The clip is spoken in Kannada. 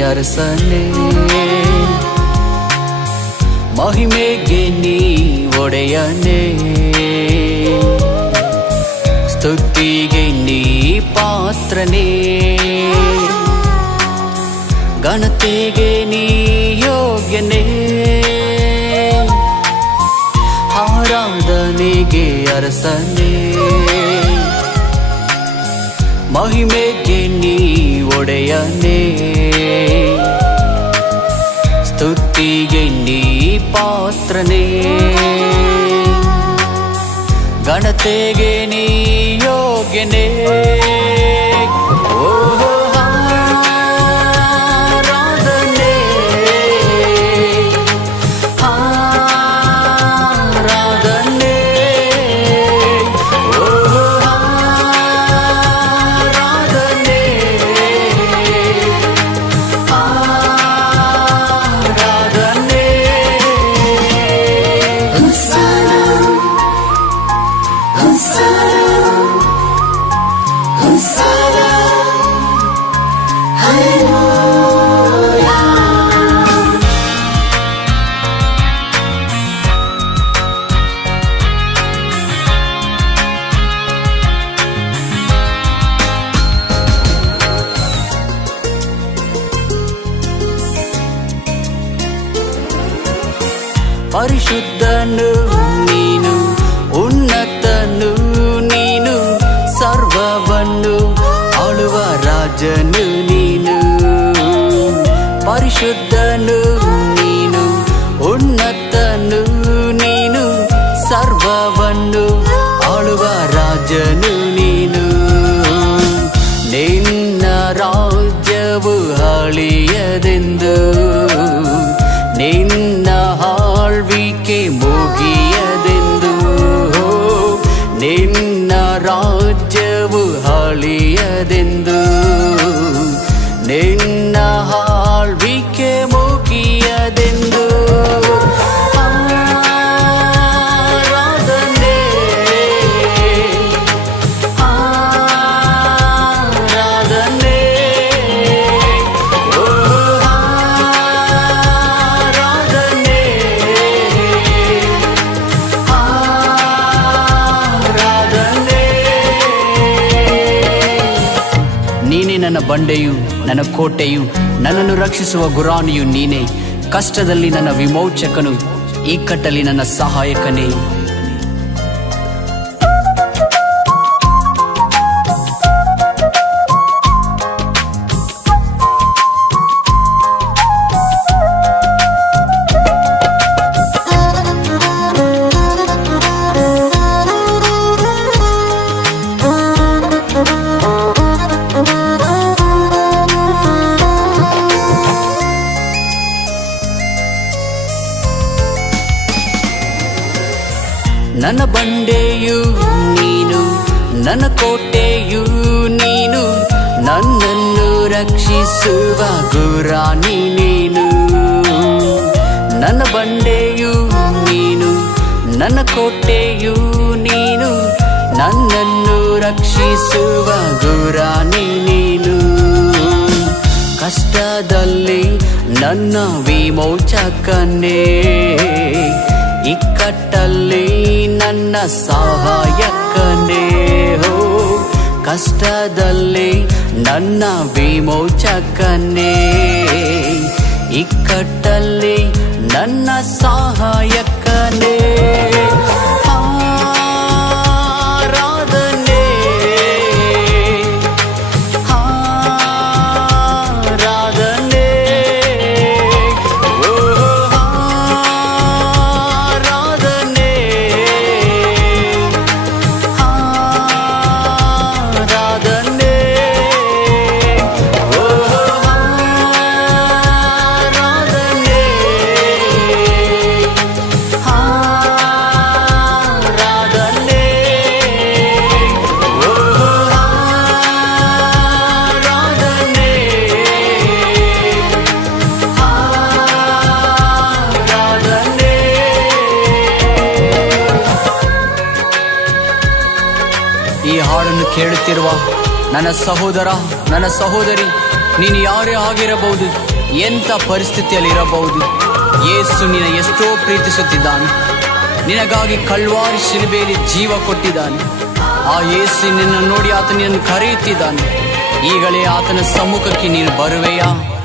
ಅರಸನೇ. ಮಹಿಮೆಗೆ ನೀ ಒಡೆಯನೆ. ಸ್ತುತಿಗೆ ನೀ ಪಾತ್ರನೇ. ಗಣತೆಗೆ ನೀ ಯೋಗ್ಯನೇ. ಆರಾಧನೆಗೆ ಅರಸನೇ. ಮಹಿಮೆಗೆ ನೀ ಒಡೆಯನೇ. ಪಾತ್ರನೇ ಗಣತೆಗೆ ನೀ ಯೋಗ್ಯನೇ. ಪರಿಶುದ್ಧನು ನೀನು, ಉನ್ನತನು ನೀನು, ಸರ್ವವನ್ನು ಆಳುವ ರಾಜನು ನೀನು. ಪರಿಶುದ್ಧನು ನೀನು, ಉನ್ನತನು ನೀನು, ಸರ್ವವನ್ನು ಆಳುವ ರಾಜನು की मूगी ನನ್ನ ಬಂಡೆಯು ನನ್ನ ಕೋಟೆಯು ನನ್ನನ್ನು ರಕ್ಷಿಸುವ ಗುರಾಣಿಯು ನೀನೇ. ಕಷ್ಟದಲ್ಲಿ ನನ್ನ ವಿಮೋಚಕನು ಇಕ್ಕಟ್ಟಲ್ಲಿ ನನ್ನ ಸಹಾಯಕನೇ. ನನ್ನ ಬಂಡೆಯು ನೀನು, ನನ್ನ ಕೋಟೆಯು ನೀನು, ನನ್ನನ್ನು ರಕ್ಷಿಸುವ ಗುರಾಣಿ ನೀನು. ನನ್ನ ಬಂಡೆಯು ನೀನು, ನನ್ನ ಕೋಟೆಯು ನೀನು, ನನ್ನನ್ನು ರಕ್ಷಿಸುವ ಗುರಾಣಿ ನೀನು. ಕಷ್ಟದಲ್ಲಿ ನನ್ನ ವಿಮೋಚಕನೇ ಇಕ್ಕಟ್ಟಲ್ಲಿ ನನ್ನ ಸಹಾಯಕ್ಕನೇ ಹೋ. ಕಷ್ಟದಲ್ಲಿ ನನ್ನ ವಿಮೋಚಕನೇ. ಇಕ್ಕಟ್ಟಲ್ಲಿ ನನ್ನ ಸಹಾಯಕನೇ. ಹಾಡನ್ನು ಕೇಳುತ್ತಿರುವ ನನ್ನ ಸಹೋದರ, ನನ್ನ ಸಹೋದರಿ, ನೀನು ಯಾರೇ ಆಗಿರಬಹುದು, ಎಂಥ ಪರಿಸ್ಥಿತಿಯಲ್ಲಿ ಇರಬಹುದು ಯೇಸು ನಿನ್ನ ಎಷ್ಟೋ ಪ್ರೀತಿಸುತ್ತಿದ್ದಾನೆ. ನಿನಗಾಗಿ ಕಲ್ವಾರಿ ಶಿಲುಬೇಲಿ ಜೀವ ಕೊಟ್ಟಿದ್ದಾನೆ. ಆ ಯೇಸು ನಿನ್ನ ನೋಡಿ ಆತ ನಿನ್ನನ್ನು ಕರೆಯುತ್ತಿದ್ದಾನೆ. ಈಗಲೇ ಆತನ ಸಮ್ಮುಖಕ್ಕೆ ನೀನು ಬರುವೆಯಾ?